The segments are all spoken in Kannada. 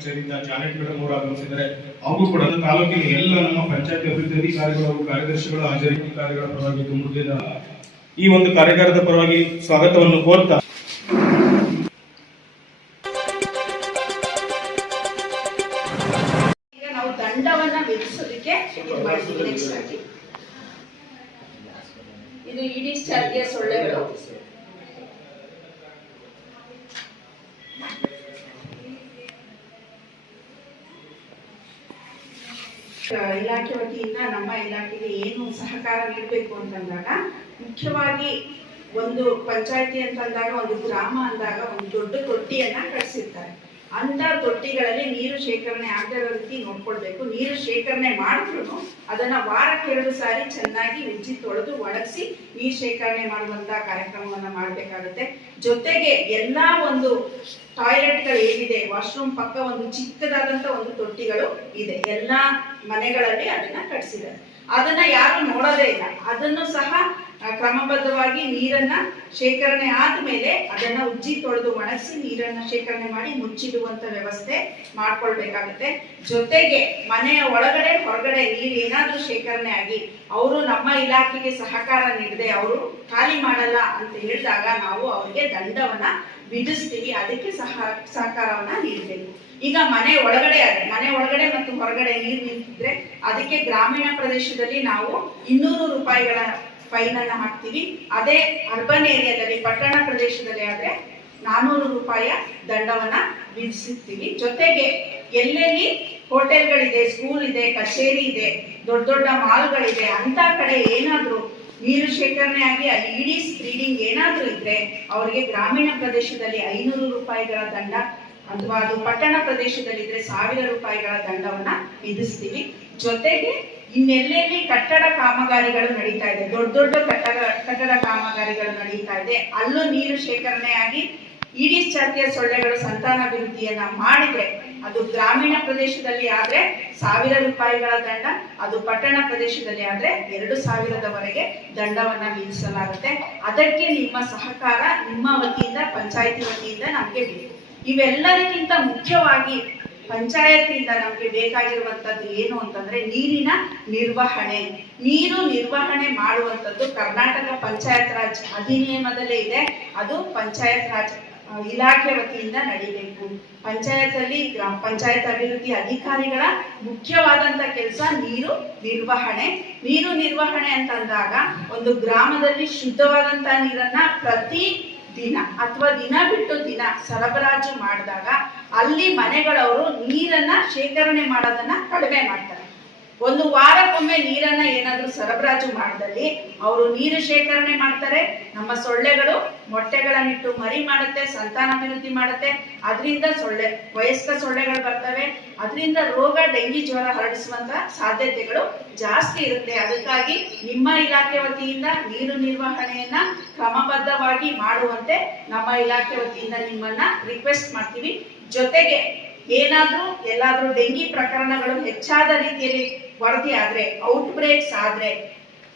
ಕಚೇರಿಯಿಂದ ಜಾನೆಟ್ ಮೇಡಮ್ ಅವರು ಆಗಮಿಸಿದ್ದಾರೆ. ಅವರು ಕೂಡ ತಾಲೂಕಿನ ಎಲ್ಲ ನಮ್ಮ ಪಂಚಾಯತ್ ಅಭಿವೃದ್ಧಿ ಅಧಿಕಾರಿಗಳು ಕಾರ್ಯದರ್ಶಿಗಳು, ಹಾಜರಿ ಅಧಿಕಾರಿಗಳ ಪರವಾಗಿ ತುಂಬ ಈ ಒಂದು ಕಾರ್ಯಾಗಾರದ ಪರವಾಗಿ ಸ್ವಾಗತವನ್ನು ಕೋರ್ತಾ ಇದು ಇಡೀ ಜಾತಿಯ ಸೊಳ್ಳೆಗಳು. ಇಲಾಖೆ ವತಿಯಿಂದ ನಮ್ಮ ಇಲಾಖೆಗೆ ಏನು ಸಹಕಾರ ನೀಡಬೇಕು ಅಂತಂದಾಗ, ಮುಖ್ಯವಾಗಿ ಒಂದು ಪಂಚಾಯತಿ ಅಂತಂದಾಗ, ಒಂದು ಗ್ರಾಮ ಅಂದಾಗ ಒಂದು ದೊಡ್ಡ ತೊಟ್ಟಿಯನ್ನ ಕಟ್ಸಿರ್ತಾರೆ. ಅಂತ ತೊಟ್ಟಿಗಳಲ್ಲಿ ನೀರು ಶೇಖರಣೆ ಆಗದಿರೋ ರೀತಿ ನೋಡ್ಕೊಳ್ಬೇಕು. ನೀರು ಶೇಖರಣೆ ಮಾಡಿದ್ರು ಅದನ್ನ ವಾರಕ್ಕೆ ಎರಡು ಸಾರಿ ಚೆನ್ನಾಗಿ ಉಜ್ಜಿ ತೊಳೆದು ಒಣಗಿಸಿ ನೀರು ಶೇಖರಣೆ ಮಾಡುವಂತ ಕಾರ್ಯಕ್ರಮವನ್ನ ಮಾಡಬೇಕಾಗುತ್ತೆ. ಜೊತೆಗೆ ಎಲ್ಲಾ ಒಂದು ಟಾಯ್ಲೆಟ್ಗಳು ಏನಿದೆ, ವಾಶ್ರೂಮ್ ಪಕ್ಕ ಒಂದು ಚಿಕ್ಕದಾದಂತ ಒಂದು ತೊಟ್ಟಿಗಳು ಇದೆ. ಎಲ್ಲಾ ಮನೆಗಳಲ್ಲಿ ಅದನ್ನ ಕಟ್ಸಿದ್ದಾರೆ. ಅದನ್ನ ಯಾರು ನೋಡೋದೇ ಇಲ್ಲ. ಅದನ್ನು ಸಹ ಕ್ರಮಬದ್ಧವಾಗಿ ನೀರನ್ನ ಶೇಖರಣೆ ಆದ್ಮೇಲೆ ಅದನ್ನ ಉಜ್ಜಿ ತೊಳೆದು ಒಣಗಿಸಿ ನೀರನ್ನ ಶೇಖರಣೆ ಮಾಡಿ ಮುಚ್ಚಿಡುವಂತ ವ್ಯವಸ್ಥೆ ಮಾಡ್ಕೊಳ್ಬೇಕಾಗುತ್ತೆ. ಜೊತೆಗೆ ಮನೆಯ ಒಳಗಡೆ ಹೊರಗಡೆ ನೀರು ಏನಾದ್ರೂ ಶೇಖರಣೆ ಆಗಿ ಅವರು ನಮ್ಮ ಇಲಾಖೆಗೆ ಸಹಕಾರ ನೀಡದೆ ಅವರು ಖಾಲಿ ಮಾಡಲ್ಲ ಅಂತ ಹೇಳಿದಾಗ ನಾವು ಅವರಿಗೆ ದಂಡವನ್ನ ವಿಧಿಸ್ತೀವಿ, ಅದಕ್ಕೆ ಸಹ, ಸಹಕಾರವನ್ನ ನೀಡಬೇಕು. ಈಗ ಮನೆ ಒಳಗಡೆ ಮನೆ ಒಳಗಡೆ ಮತ್ತು ಹೊರಗಡೆ ನೀರು ನಿಂತಿದ್ರೆ ಅದಕ್ಕೆ ಗ್ರಾಮೀಣ ಪ್ರದೇಶದಲ್ಲಿ ನಾವು ಇನ್ನೂರು ರೂಪಾಯಿಗಳ ಫೈನ್ ಅನ್ನ ಹಾಕ್ತೀವಿ. ಅದೇ ಅರ್ಬನ್ ಏರಿಯಾದಲ್ಲಿ ಪಟ್ಟಣ ಪ್ರದೇಶದಲ್ಲಿ ಆದ್ರೆ ನಾನೂರು ರೂಪಾಯಿಯ ದಂಡವನ್ನ ವಿಧಿಸುತ್ತೀವಿ ಜೊತೆಗೆ ಎಲ್ಲೆಲ್ಲಿ ಹೋಟೆಲ್ಗಳಿದೆ ಸ್ಕೂಲ್ ಇದೆ, ಕಚೇರಿ ಇದೆ, ದೊಡ್ಡ ದೊಡ್ಡ ಮಾಲ್ಗಳಿದೆ ಅಂತ ಕಡೆ ಏನಾದರೂ ನೀರು ಶೇಖರಣೆ ಆಗಿ ಇಡೀ ಸ್ಪ್ರೀಡಿಂಗ್ ಏನಾದ್ರೂ ಇದ್ರೆ ಅವರಿಗೆ ಗ್ರಾಮೀಣ ಪ್ರದೇಶದಲ್ಲಿ ಐನೂರು ರೂಪಾಯಿಗಳ ದಂಡ ಅಥವಾ ಅದು ಪಟ್ಟಣ ಪ್ರದೇಶದಲ್ಲಿ ಇದ್ರೆ ಸಾವಿರ ರೂಪಾಯಿಗಳ ದಂಡವನ್ನ ವಿಧಿಸ್ತೀವಿ. ಜೊತೆಗೆ ಇನ್ನೆಲ್ಲೆಲ್ಲಿ ಕಟ್ಟಡ ಕಾಮಗಾರಿಗಳು ನಡೀತಾ ಇದೆ, ದೊಡ್ಡ ದೊಡ್ಡ ಕಟ್ಟಡ ಕಟ್ಟಡ ಕಾಮಗಾರಿಗಳು ನಡೀತಾ ಇದೆ, ಅಲ್ಲೂ ನೀರು ಶೇಖರಣೆ ಆಗಿ ಇಡೀ ಜಾತಿಯ ಸೊಳ್ಳೆಗಳು ಸಂತಾನಾಭಿವೃದ್ಧಿಯನ್ನ ಮಾಡಿದ್ರೆ ಅದು ಗ್ರಾಮೀಣ ಪ್ರದೇಶದಲ್ಲಿ ಆದ್ರೆ ಸಾವಿರ ರೂಪಾಯಿಗಳ ದಂಡ, ಅದು ಪಟ್ಟಣ ಪ್ರದೇಶದಲ್ಲಿ ಆದ್ರೆ ಎರಡು ಸಾವಿರದವರೆಗೆ ದಂಡವನ್ನ ವಿಧಿಸಲಾಗುತ್ತೆ. ಅದಕ್ಕೆ ನಿಮ್ಮ ಸಹಕಾರ ನಿಮ್ಮ ವತಿಯಿಂದ, ಪಂಚಾಯತಿ ವತಿಯಿಂದ ನಮ್ಗೆ ಬೇಕು. ಇವೆಲ್ಲದಕ್ಕಿಂತ ಮುಖ್ಯವಾಗಿ ಪಂಚಾಯತಿಯಿಂದ ನಮ್ಗೆ ಬೇಕಾಗಿರುವಂತದ್ದು ಏನು ಅಂತಂದ್ರೆ ನೀರಿನ ನಿರ್ವಹಣೆ. ನೀರು ನಿರ್ವಹಣೆ ಮಾಡುವಂತದ್ದು ಕರ್ನಾಟಕ ಪಂಚಾಯತ್ ರಾಜ್ ಅಧಿನಿಯಮದಲ್ಲೇ ಇದೆ. ಅದು ಪಂಚಾಯತ್ ರಾಜ್ ಇಲಾಖೆ ವತಿಯಿಂದ ನಡಿಬೇಕು. ಪಂಚಾಯತ್ ಅಲ್ಲಿ ಗ್ರಾಮ, ಪಂಚಾಯತ್ ಅಭಿವೃದ್ಧಿ ಅಧಿಕಾರಿಗಳ ಮುಖ್ಯವಾದಂತ ಕೆಲಸ ನೀರು ನಿರ್ವಹಣೆ. ನೀರು ನಿರ್ವಹಣೆ ಅಂತಂದಾಗ ಒಂದು ಗ್ರಾಮದಲ್ಲಿ ಶುದ್ಧವಾದಂತ ನೀರನ್ನ ಪ್ರತಿ ದಿನ ಅಥವಾ ದಿನ ಬಿಟ್ಟು ದಿನ ಸರಬರಾಜು ಮಾಡಿದಾಗ ಅಲ್ಲಿ ಮನೆಗಳವರು ನೀರನ್ನ ಶೇಖರಣೆ ಮಾಡೋದನ್ನ ಕಡಿಮೆ ಮಾಡ್ತಾರೆ. ಒಂದು ವಾರಕ್ಕೊಮ್ಮೆ ನೀರನ್ನ ಏನಾದ್ರೂ ಸರಬರಾಜು ಮಾಡಿದಲ್ಲಿ ಅವರು ನೀರು ಶೇಖರಣೆ ಮಾಡ್ತಾರೆ. ನಮ್ಮ ಸೊಳ್ಳೆಗಳು ಮೊಟ್ಟೆಗಳನ್ನಿಟ್ಟು ಮರಿ ಮಾಡುತ್ತೆ ಸಂತಾನಾಭಿವೃದ್ಧಿ ಮಾಡುತ್ತೆ. ಅದರಿಂದ ಸೊಳ್ಳೆ, ವಯಸ್ಕ ಸೊಳ್ಳೆಗಳು ಬರ್ತವೆ. ಅದರಿಂದ ರೋಗ ಡೆಂಗಿ ಜ್ವರ ಹರಡಿಸುವಂತ ಸಾಧ್ಯತೆಗಳು ಜಾಸ್ತಿ ಇರುತ್ತೆ. ಅದಕ್ಕಾಗಿ ನಿಮ್ಮ ಇಲಾಖೆ ವತಿಯಿಂದ ನೀರು ನಿರ್ವಹಣೆಯನ್ನ ಕ್ರಮಬದ್ಧವಾಗಿ ಮಾಡುವಂತೆ ನಮ್ಮ ಇಲಾಖೆ ವತಿಯಿಂದ ನಿಮ್ಮನ್ನ ರಿಕ್ವೆಸ್ಟ್ ಮಾಡ್ತೀವಿ. ಜೊತೆಗೆ ಏನಾದ್ರೂ, ಎಲ್ಲಾದ್ರೂ ಡೆಂಗಿ ಪ್ರಕರಣಗಳು ಹೆಚ್ಚಾದ ರೀತಿಯಲ್ಲಿ ವರದಿ ಆದ್ರೆ ಔಟ್ ಬ್ರೇಕ್ಸ್ ಆದ್ರೆ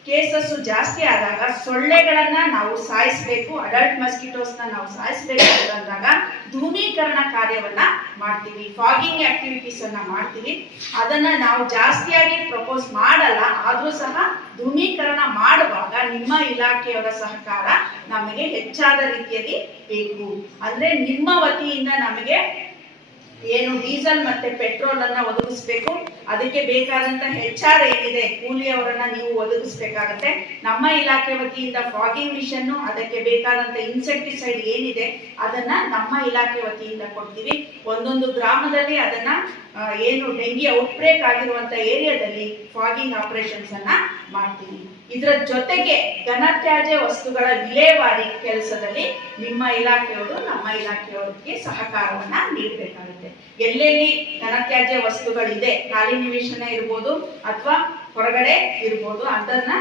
ಕೇಸಸ್ ಜಾಸ್ತಿ ಆದಾಗ ಸೊಳ್ಳೆಗಳನ್ನ ನಾವು ಸಾಯಿಸಬೇಕು ಅಡಲ್ಟ್ ಮಸ್ಕಿಟೋಸ್ನ ನಾವು ಸಾಯಿಸಬೇಕು ಅಂತಂದಾಗ ಧೂಮೀಕರಣ ಕಾರ್ಯವನ್ನ ಮಾಡ್ತೀವಿ ಫಾಗಿಂಗ್ ಆಕ್ಟಿವಿಟೀಸ್ ಅನ್ನ ಮಾಡ್ತೀವಿ. ಅದನ್ನ ನಾವು ಜಾಸ್ತಿಯಾಗಿ ಪ್ರಪೋಸ್ ಮಾಡಲ್ಲ, ಆದ್ರೂ ಸಹ ಧೂಮೀಕರಣ ಮಾಡುವಾಗ ನಿಮ್ಮ ಇಲಾಖೆಯವರ ಸಹಕಾರ ನಮಗೆ ಹೆಚ್ಚಾದ ರೀತಿಯಲ್ಲಿ ಬೇಕು. ಅಂದ್ರೆ ನಿಮ್ಮ ವತಿಯಿಂದ ನಮಗೆ ಏನು ಡೀಸೆಲ್ ಮತ್ತೆ ಪೆಟ್ರೋಲ್ ಅನ್ನ ಒದಗಿಸ್ಬೇಕು. ಅದಕ್ಕೆ ಬೇಕಾದಂತ ಹೆಚ್ಚಾರ ಏನಿದೆ ಕೂಲಿಯವರನ್ನ ನೀವು ಒದಗಿಸ್ಬೇಕಾಗತ್ತೆ. ನಮ್ಮ ಇಲಾಖೆ ವತಿಯಿಂದ ಫಾಗಿಂಗ್ ಮಿಷನ್ ಅದಕ್ಕೆ ಬೇಕಾದಂತ ಇನ್ಸೆಕ್ಟಿಸೈಡ್ ಏನಿದೆ, ಅದನ್ನ ನಮ್ಮ ಇಲಾಖೆ ವತಿಯಿಂದ ಕೊಡ್ತೀವಿ. ಒಂದೊಂದು ಗ್ರಾಮದಲ್ಲಿ ಅದನ್ನ ಏನು ಡೆಂಗಿ ಔಟ್ಬ್ರೇಕ್ ಆಗಿರುವಂತ ಏರಿಯಾದಲ್ಲಿ ಫಾಗಿಂಗ್ ಆಪರೇಷನ್ಸ್ ಅನ್ನ ಮಾಡ್ತೀವಿ. ಇದರ ಜೊತೆಗೆ ಘನತ್ಯಾಜ್ಯ ವಸ್ತುಗಳ ವಿಲೇವಾರಿ ಕೆಲಸದಲ್ಲಿ ನಿಮ್ಮ ಇಲಾಖೆಯವರು ನಮ್ಮ ಇಲಾಖೆಯವರಿಗೆ ಸಹಕಾರವನ್ನ ನೀಡಬೇಕಾಗುತ್ತೆ. ಎಲ್ಲೆಲ್ಲಿ ಘನತ್ಯಾಜ್ಯ ವಸ್ತುಗಳಿದೆ ಖಾಲಿ ನಿವೇಶನ ಇರ್ಬೋದು ಅಥವಾ ಹೊರಗಡೆ ಇರ್ಬೋದು ಅದನ್ನ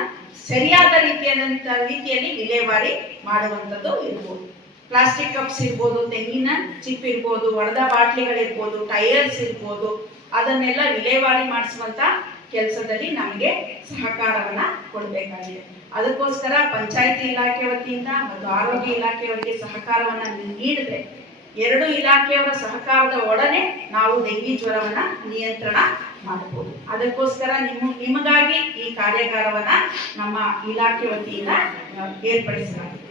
ಸರಿಯಾದ ರೀತಿಯಾದಂತ ರೀತಿಯಲ್ಲಿ ವಿಲೇವಾರಿ ಮಾಡುವಂಥದ್ದು ಇರ್ಬೋದು. ಪ್ಲಾಸ್ಟಿಕ್ ಕಪ್ಸ್ ಇರ್ಬೋದು, ತೆಂಗಿನ ಚಿಪ್ ಇರ್ಬೋದು, ಒಡೆದ ಬಾಟ್ಲಿಗಳಿರ್ಬೋದು ಟೈರ್ಸ್ ಇರ್ಬೋದು, ಅದನ್ನೆಲ್ಲ ವಿಲೇವಾರಿ ಮಾಡಿಸುವಂತ ಕೆಲಸದಲ್ಲಿ ನಮಗೆ ಸಹಕಾರವನ್ನ ಕೊಡಬೇಕಾಗಿದೆ. ಅದಕ್ಕೋಸ್ಕರ ಪಂಚಾಯತಿ ಇಲಾಖೆ ವತಿಯಿಂದ ಮತ್ತು ಆರೋಗ್ಯ ಇಲಾಖೆಯವರಿಗೆ ಸಹಕಾರವನ್ನ ನೀಡಿದ್ರೆ ಎರಡು ಇಲಾಖೆಯವರ ಸಹಕಾರದ ಒಡನೆ ನಾವು ಡೆಂಗಿ ಜ್ವರವನ್ನ ನಿಯಂತ್ರಣ ಮಾಡಬಹುದು ಅದಕ್ಕೋಸ್ಕರ ನಿಮ್ಮ, ನಿಮಗಾಗಿ ಈ ಕಾರ್ಯಾಗಾರವನ್ನ ನಮ್ಮ ಇಲಾಖೆ ವತಿಯಿಂದ ಏರ್ಪಡಿಸಲಾಗಿದೆ.